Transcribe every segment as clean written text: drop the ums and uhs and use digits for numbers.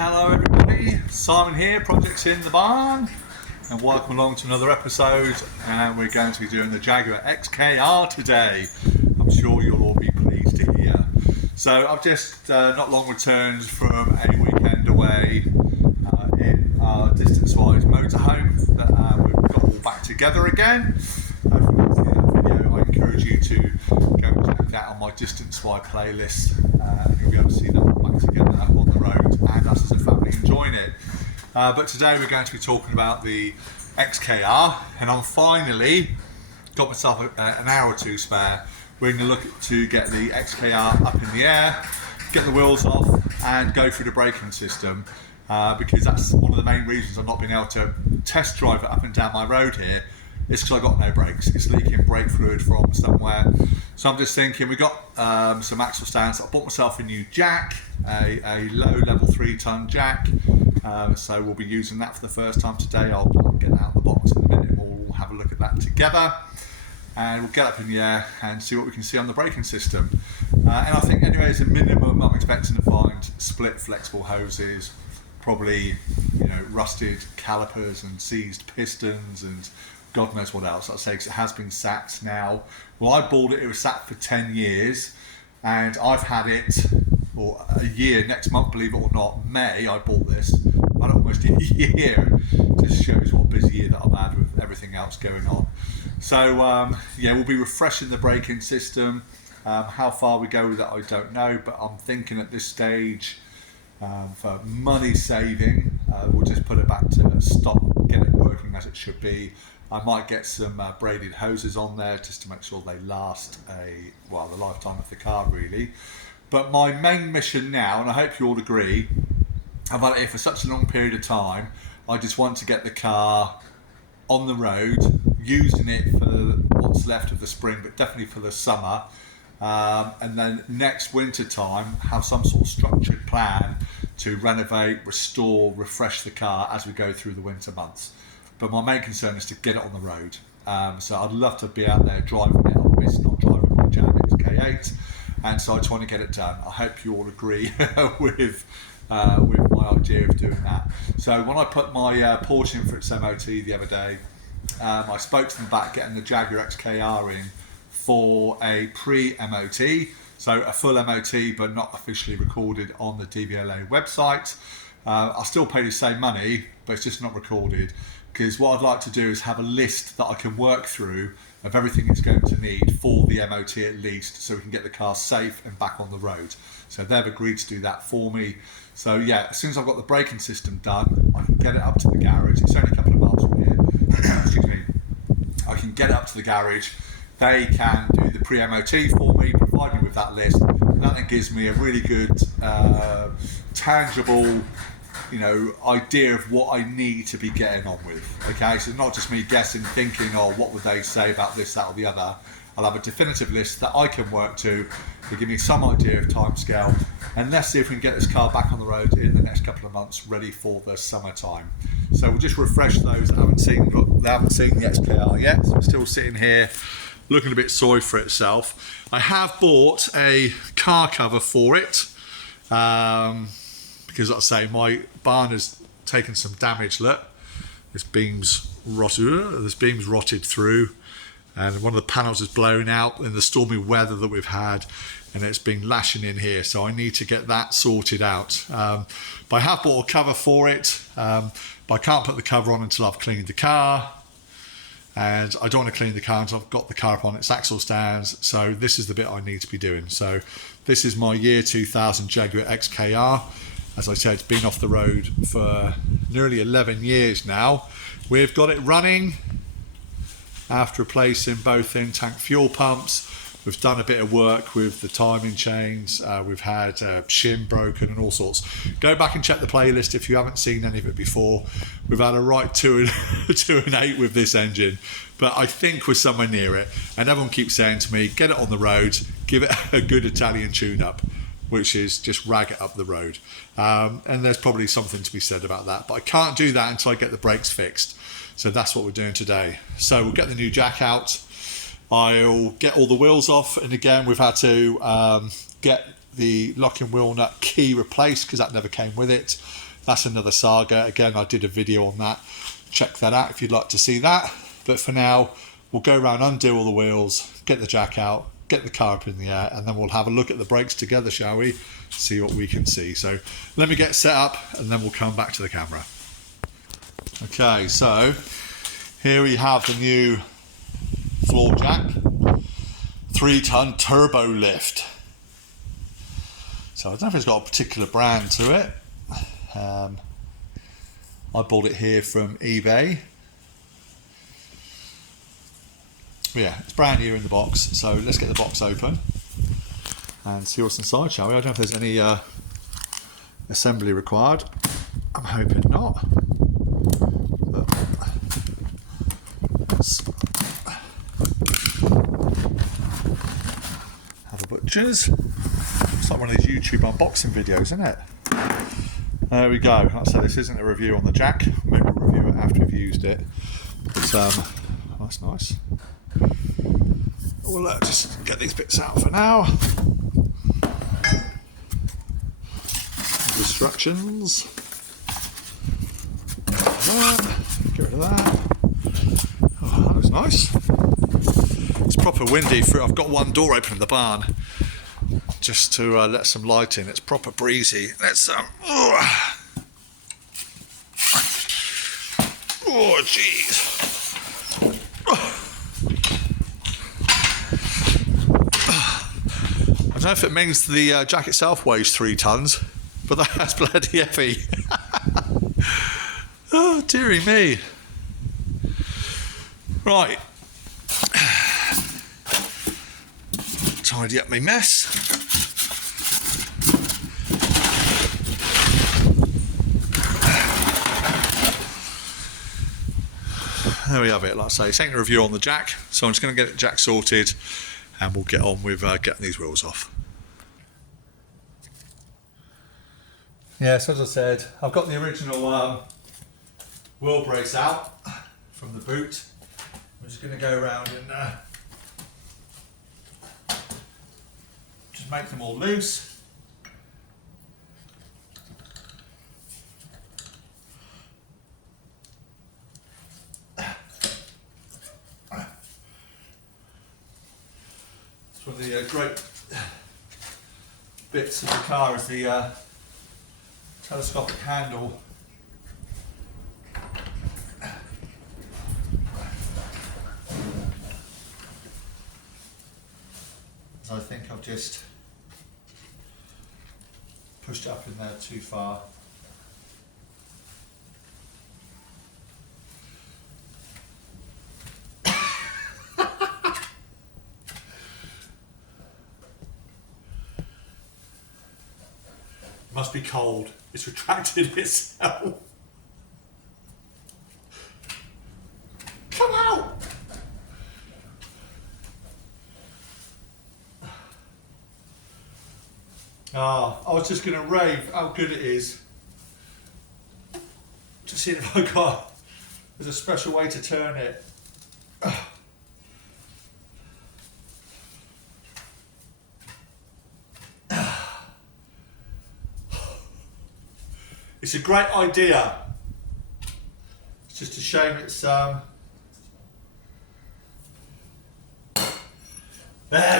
Hello everybody, Simon here, Projects in the Barn, and welcome along to another episode. And we're going to be doing the Jaguar XKR today. I'm sure you'll all be pleased to hear. So I've just not long returned from a weekend away in our distance-wise motorhome that we've got all back together again. If you haven't seen that video, I encourage you to go and check that on my distance-wide playlist. You'll be able to see that all back together on the road and us as a family enjoying it. But today we're going to be talking about the XKR, and I'm finally got myself an hour or two spare. We're going to look to get the XKR up in the air, get the wheels off and go through the braking system, because that's one of the main reasons I've not been able to test drive it up and down my road here. It's because I've got no brakes. It's leaking brake fluid from somewhere. So I'm just thinking, we've got some axle stands. I bought myself a new jack, a low level 3-ton jack. So we'll be using that for the first time today. I'll get that out of the box in a minute and we'll have a look at that together. And we'll get up in the air and see what we can see on the braking system. And I think anyway, as a minimum, I'm expecting to find split flexible hoses, probably rusted calipers and seized pistons and God knows what else. I'd say, because it has been sat now. Well, I bought it, it was sat for 10 years and I've had it for a year next month, believe it or not. May, I bought this. I've had almost a year. Just shows what a busy year that I've had with everything else going on. So we'll be refreshing the braking system. How far we go with that I don't know, but I'm thinking at this stage, for money saving, we'll just put it back to stock, get it working as it should be. I might get some braided hoses on there just to make sure they last the lifetime of the car really. But my main mission now, and I hope you all agree, I've had it here for such a long period of time, I just want to get the car on the road, using it for what's left of the spring, but definitely for the summer. And then next winter time, have some sort of structured plan to renovate, restore, refresh the car as we go through the winter months. But my main concern is to get it on the road. So I'd love to be out there driving it. I'm missing not driving my Jaguar XKR, and so I just want to get it done. I hope you all agree with my idea of doing that. So when I put my Porsche in for its MOT the other day, I spoke to them about getting the Jaguar XKR in for a pre-MOT, so a full MOT but not officially recorded on the DVLA website. I'll still pay the same money, but it's just not recorded, because what I'd like to do is have a list that I can work through of everything it's going to need for the MOT at least, so we can get the car safe and back on the road. So they've agreed to do that for me. So yeah, as soon as I've got the braking system done, I can get it up to the garage. It's only a couple of miles from here. Excuse me. I can get it up to the garage. They can do the pre-MOT for me, provide me with that list. And that then gives me a really good, tangible, idea of what I need to be getting on with. Okay, so not just me guessing, thinking, oh, what would they say about this, that, or the other. I'll have a definitive list that I can work to give me some idea of timescale, and let's see if we can get this car back on the road in the next couple of months, ready for the summertime. So we'll just refresh those that haven't seen the XKR yet. So I'm still sitting here looking a bit sorry for itself. I have bought a car cover for it, because like I say, my barn has taken some damage. Look, this beam's rotted through, and one of the panels is blown out in the stormy weather that we've had, and it's been lashing in here, so I need to get that sorted out. But I have bought a cover for it, but I can't put the cover on until I've cleaned the car, and I don't want to clean the car until I've got the car up on its axle stands. So this is the bit I need to be doing. So this is my year 2000 Jaguar XKR. As I said, it's been off the road for nearly 11 years now. We've got it running after replacing both in-tank fuel pumps. We've done a bit of work with the timing chains. We've had shim broken and all sorts. Go back and check the playlist if you haven't seen any of it before. We've had a right 2 and 8 with this engine, but I think we're somewhere near it. And everyone keeps saying to me, get it on the road, give it a good Italian tune-up, which is just rag it up the road. And there's probably something to be said about that, but I can't do that until I get the brakes fixed. So that's what we're doing today. So we'll get the new jack out. I'll get all the wheels off, and again we've had to get the locking wheel nut key replaced because that never came with it. That's another saga. Again, I did a video on that. Check that out if you'd like to see that. But for now, we'll go around, undo all the wheels, get the jack out, get the car up in the air, and then we'll have a look at the brakes together, shall we? See what we can see. So let me get set up and then we'll come back to the camera. Okay, so here we have the new floor jack, 3-ton turbo lift. So I don't know if it's got a particular brand to it. I bought it here from eBay. But yeah, it's brand new in the box, so let's get the box open and see what's inside, shall we? I don't know if there's any assembly required. I'm hoping not. But let's have a butcher's. It's like one of these YouTube unboxing videos, isn't it? There we go. Like I said, this isn't a review on the jack. Maybe we'll review it after we've used it. But that's nice. We'll just get these bits out for now. Instructions. Get rid of that. Oh, that was nice. It's proper windy. I've got one door open in the barn just to let some light in. It's proper breezy. Let's oh jeez. I don't know if it means the jack itself weighs 3 tons, but that's bloody heavy. Oh dearie me. Right. Tidy up my mess. There we have it. Like I say, it's ain't a review on the jack, so I'm just going to get the jack sorted and we'll get on with getting these wheels off. Yes, as I said, I've got the original wheel brace out from the boot. I'm just going to go around and just make them all loose. One of the great bits of the car is the telescopic handle. So I think I've just pushed it up in there too far. Must be cold. It's retracted itself. Come out! Ah, I was just going to rave how good it is. Just seeing if there's a special way to turn it. It's a great idea. It's just a shame it's there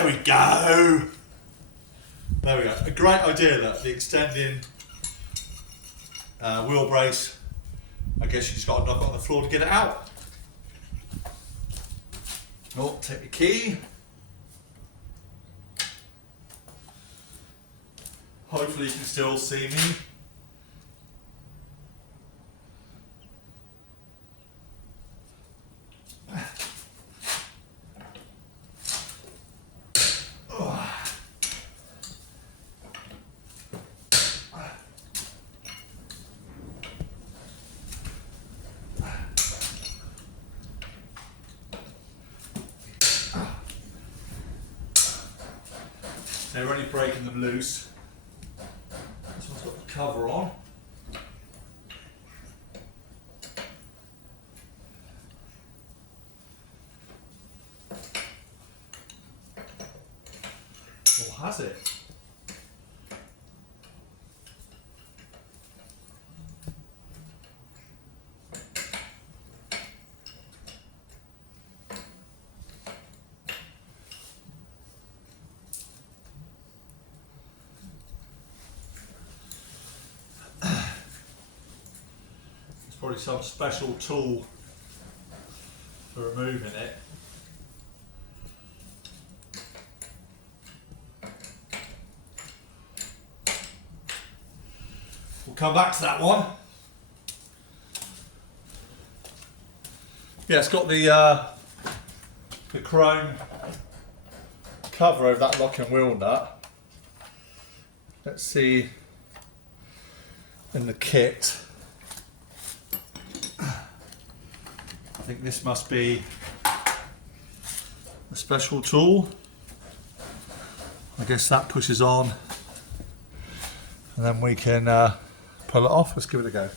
we go. There we go. A great idea, that the extending wheel brace. I guess you just got to knock it on the floor to get it out. Oh, take the key. Hopefully you can still see me. They're only breaking them loose. This one's got the cover on. Or has it? Probably some special tool for removing it. We'll come back to that one. Yeah, it's got the chrome cover over that lock and wheel nut. Let's see in the kit. I think this must be a special tool. I guess that pushes on and then we can pull it off. Let's give it a go.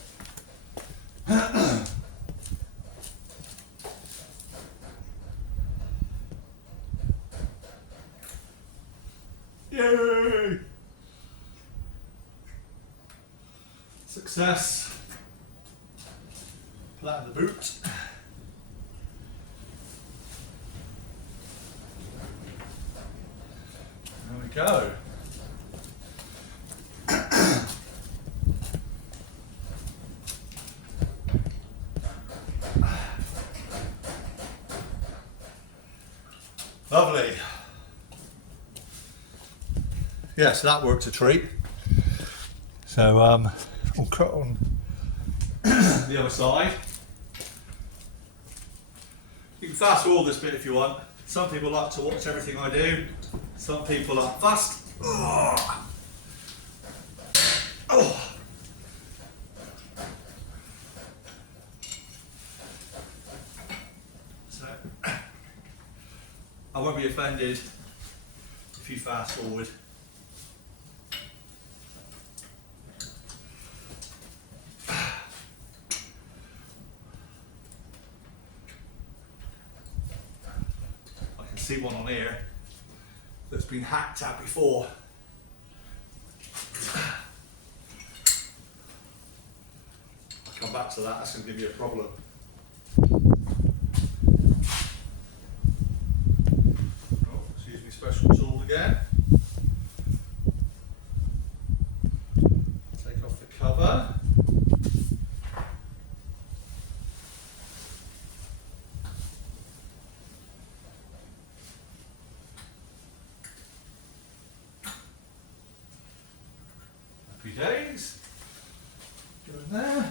Yay! Success. Pull out the boot. There we go. Lovely. Yeah, so that worked a treat. So we'll cut on the other side. You can fast forward this bit if you want. Some people like to watch everything I do. Some people are fast. Oh. Oh. So I won't be offended if you fast forward. See one on here that's been hacked at before. I'll come back to that, that's going to give you a problem. Oh, let's use my special tool again. Take off the cover. Days. Go in there.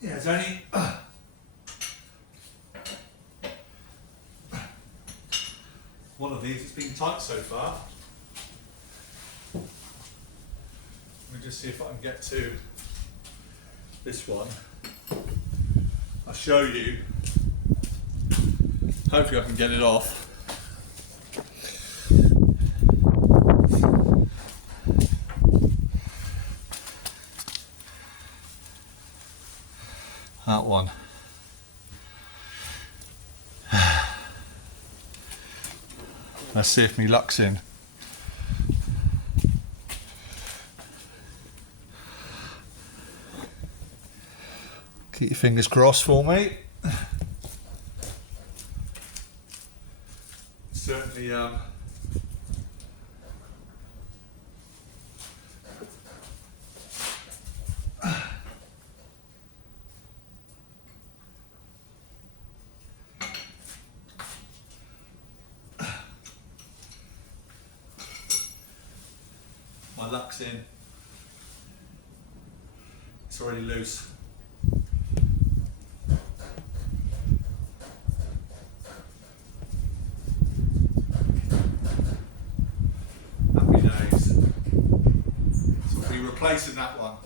Yeah, there's only one of these that's been tight so far. Let me just see if I can get to this one. I'll show you. Hopefully I can get it off. That one. Let's see if my luck's in. Keep your fingers crossed for me. Certainly my luck's in. It's already loose. Happy days. So we'll be replacing that one.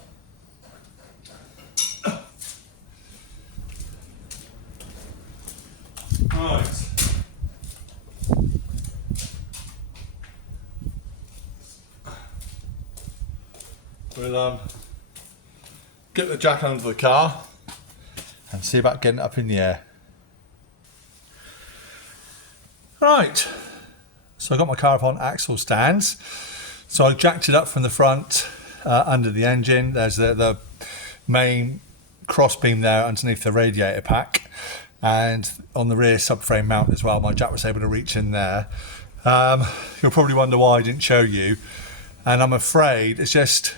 Right. We'll get the jack under the car and see about getting it up in the air. Right, So I got my car up on axle stands. So I jacked it up from the front under the engine. There's the main cross beam there underneath the radiator pack, and on the rear subframe mount as well. My jack was able to reach in there. You'll probably wonder why I didn't show you, and I'm afraid it's just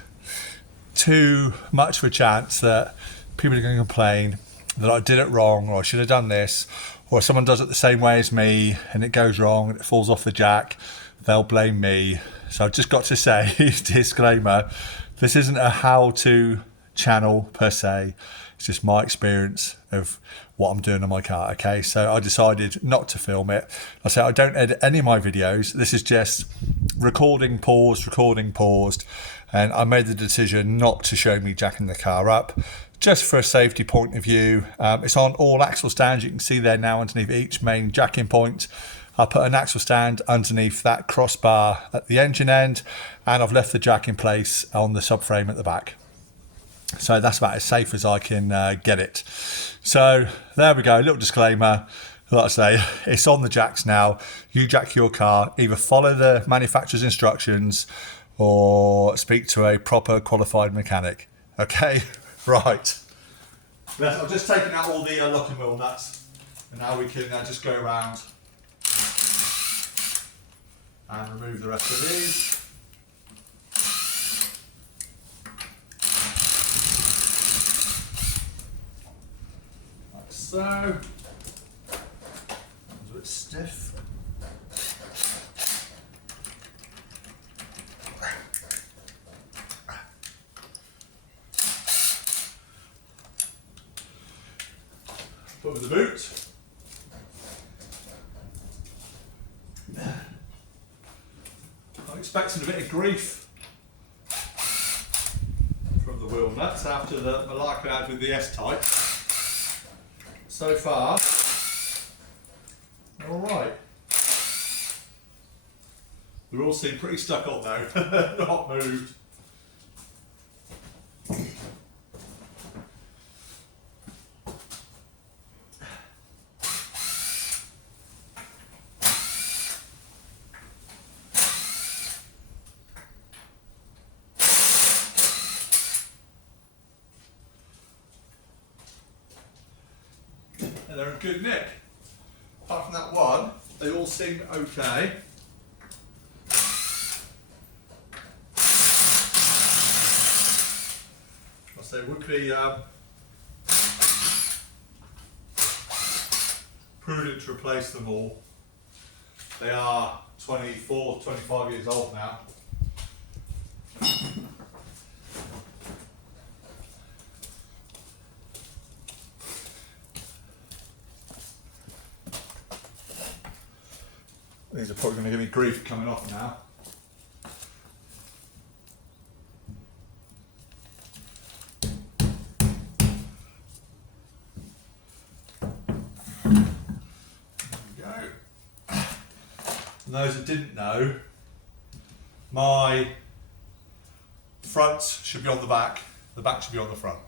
too much of a chance that people are going to complain that I did it wrong, or I should have done this, or someone does it the same way as me and it goes wrong and it falls off the jack, they'll blame me. So I've just got to say, disclaimer, this isn't a how-to channel per se, it's just my experience of what I'm doing on my car. Okay, so I decided not to film it. I said I don't edit any of my videos, this is just recording paused, and I made the decision not to show me jacking the car up, just for a safety point of view. It's on all axle stands. You can see there now underneath each main jacking point. I put an axle stand underneath that crossbar at the engine end, and I've left the jack in place on the subframe at the back. So that's about as safe as I can get it. So there we go, a little disclaimer. Like I say, it's on the jacks now. You jack your car, either follow the manufacturer's instructions or speak to a proper qualified mechanic. Okay, right. I've just taken out all the lock and wheel nuts, and now we can just go around and remove the rest of these. Like so. It's a bit stiff. Put with the boot. I'm expecting a bit of grief from the wheel nuts after the malarkey I had with the S-Type. So far, all right. They all seem pretty stuck on though, not moved. And they're in good nick. Apart from that one, they all seem okay. I say it would be prudent to replace them all. They are 24, 25 years old now. These are probably going to give me grief coming off now. There we go. And those that didn't know, my front should be on the back should be on the front.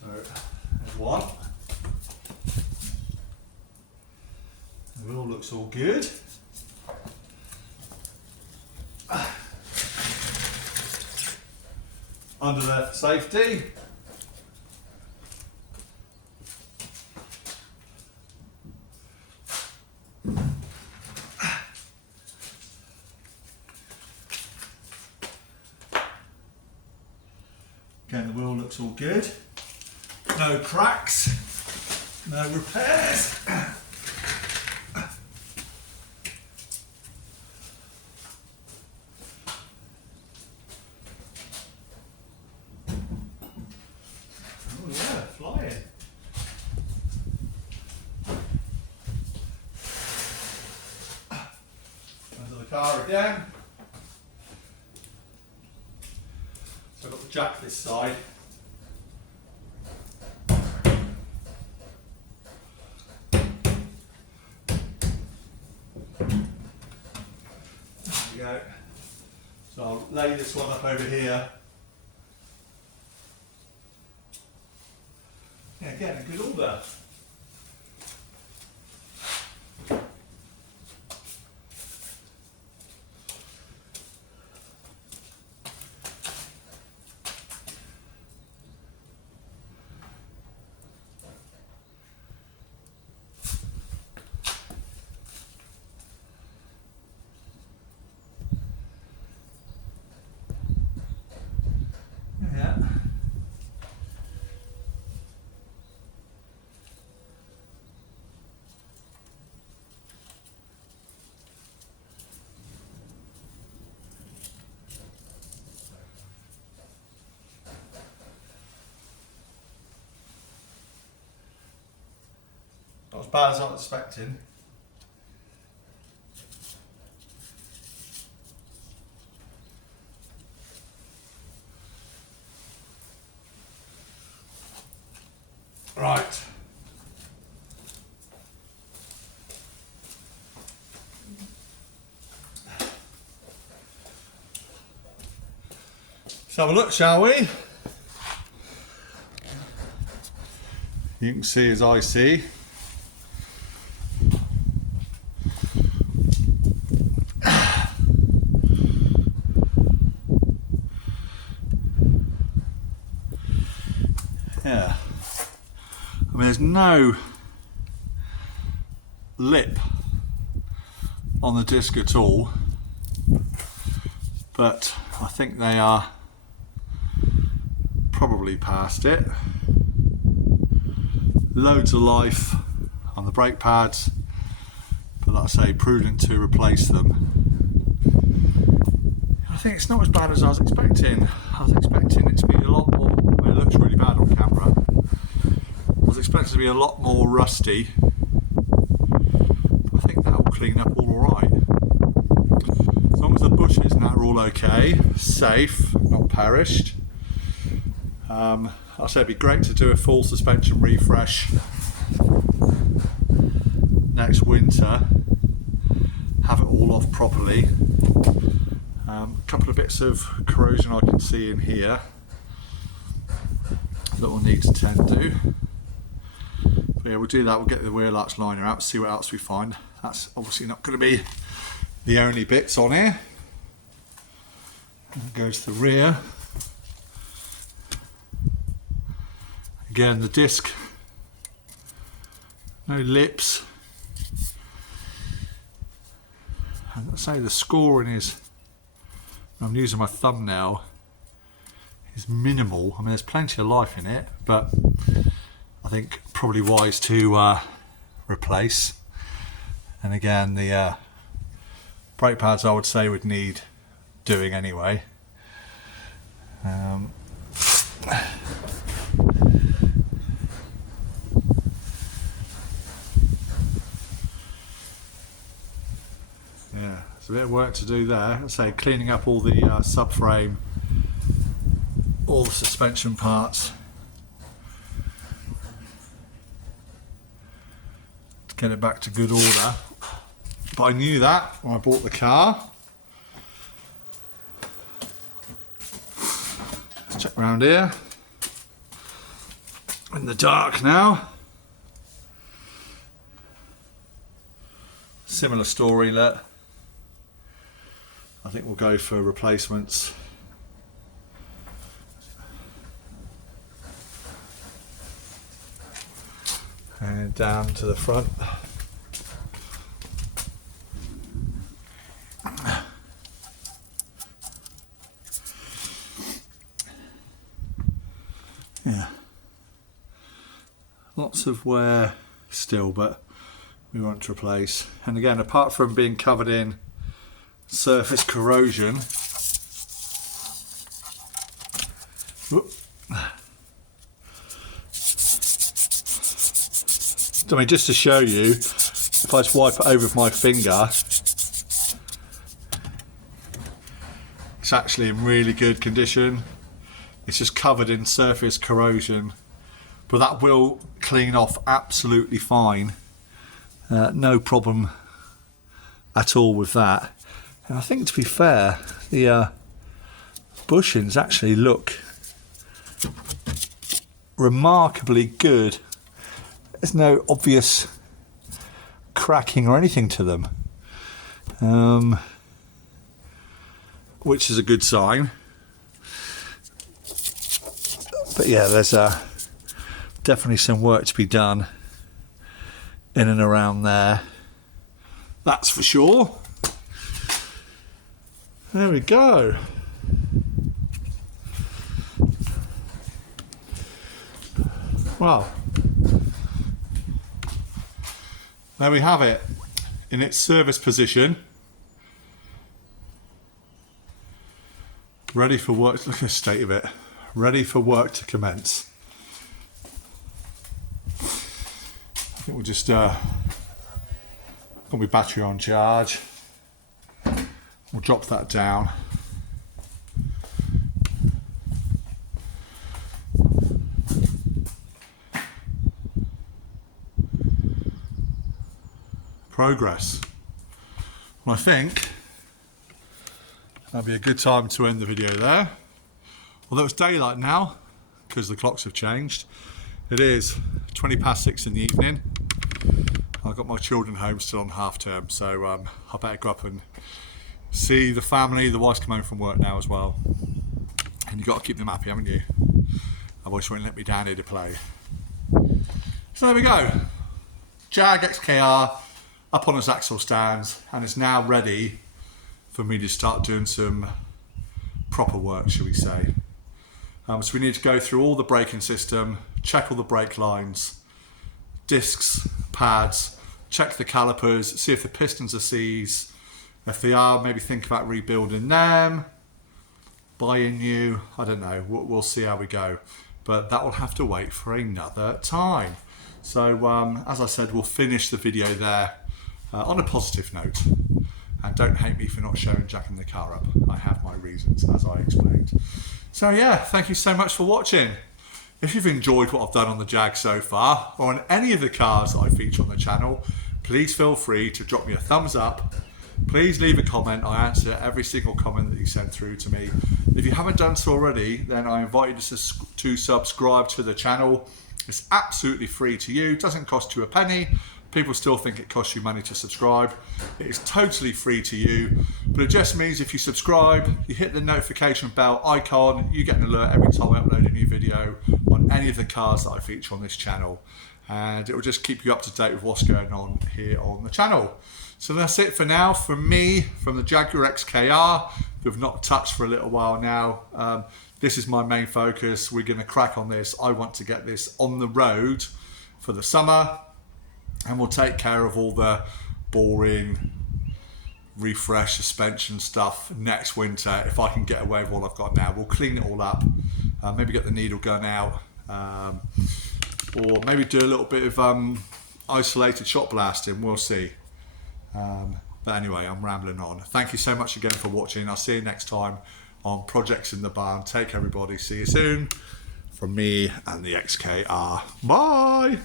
So there's one. The wheel looks all good. Under there for safety. Again, the wheel looks all good. No cracks, no repairs. Flying. Under the car again. So I've got the jack this side. There we go. So I'll lay this one up over here. Yeah, again, a good order. as bad as I was expecting. Right. Let's have a look, shall we? You can see as I see. Yeah. I mean, there's no lip on the disc at all, but I think they are probably past it. Loads of life on the brake pads, but like I say, prudent to replace them. I think it's not as bad as I was expecting. I was expecting it to be a lot more, I mean, it looks really bad on camera. I was expecting it to be a lot more rusty. I think that will clean up all right. As long as the bushes and that are all okay, safe, not perished. I said it'd be great to do a full suspension refresh next winter, have it all off properly. A couple of bits of corrosion I can see in here that will need to tend to. But yeah, we'll do that, we'll get the wheel arch liner out, see what else we find. That's obviously not going to be the only bits on here. And goes the rear. Again, the disc, no lips. And I'd say the scoring is, I'm using my thumbnail, is minimal. I mean, there's plenty of life in it, but I think probably wise to replace. And again, the brake pads I would say would need doing anyway. Yeah, there's a bit of work to do there. I'd say cleaning up all the subframe, all the suspension parts, to get it back to good order. But I knew that when I bought the car. Let's check around here. In the dark now. Similar story, look. I think we'll go for replacements. And down to the front. Yeah. Lots of wear still, but we want to replace. And again, apart from being covered in surface corrosion, I mean, just to show you, if I just wipe it over with my finger, it's actually in really good condition. It's just covered in surface corrosion, but that will clean off absolutely fine. No problem at all with that. And I think, to be fair, the bushings actually look remarkably good. There's no obvious cracking or anything to them, which is a good sign. But yeah, there's definitely some work to be done in and around there, that's for sure. There we go. Wow. There we have it, in its service position. Ready for work, look at the state of it. Ready for work to commence. think we'll just got my battery on charge. We'll drop that down. Progress. And I think that'd be a good time to end the video there. Although it's daylight now, because the clocks have changed. It is 6:20 in the evening. I've got my children home still on half term, so I better go up and see the family. The wife's come home from work now as well. And you've got to keep them happy, haven't you? Otherwise you won't let me down here to play. So there we go. Jag XKR up on its axle stands, and it's now ready for me to start doing some proper work, shall we say. So we need to go through all the braking system, check all the brake lines, discs, pads, check the calipers, see if the pistons are C's. If they are, maybe think about rebuilding them, buying new, I don't know, we'll see how we go. But that will have to wait for another time. So as I said, we'll finish the video there on a positive note. And don't hate me for not showing jacking the car up. I have my reasons, as I explained. So yeah, thank you so much for watching. If you've enjoyed what I've done on the Jag so far, or on any of the cars that I feature on the channel, please feel free to drop me a thumbs up. Please leave a comment. I answer every single comment that you send through to me. If you haven't done so already, then I invite you to subscribe to the channel. It's absolutely free to you, doesn't cost you a penny. People still think it costs you money to subscribe. It is totally free to you, but it just means if you subscribe, you hit the notification bell icon, you get an alert every time I upload a new video on any of the cars that I feature on this channel. And it will just keep you up to date with what's going on here on the channel. So that's it for now from me, from the Jaguar XKR, that we've not touched for a little while now. This is my main focus. We're gonna crack on this. I want to get this on the road for the summer, and we'll take care of all the boring refresh suspension stuff next winter. If I can get away with what I've got now, we'll clean it all up, maybe get the needle gun out, or maybe do a little bit of isolated shot blasting, we'll see. But anyway, I'm rambling on. Thank you so much again for watching. I'll see you next time on Projects in the Barn. Take care everybody, see you soon from me and the XKR. Bye.